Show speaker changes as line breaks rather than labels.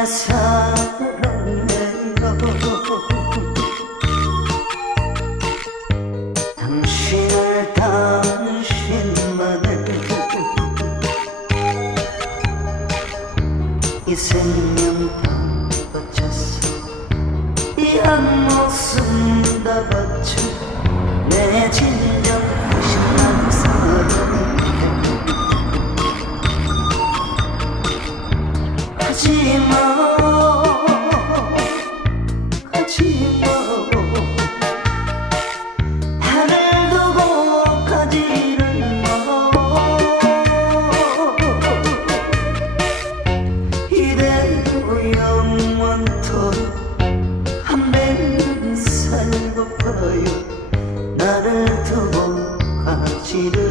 그대 사랑해요 당신을 당신만을 이 생명 다 바쳤어. 이 앞모습 다 바쳐. 내 진정 신난 사랑 하지마 나를 두고 가지를 마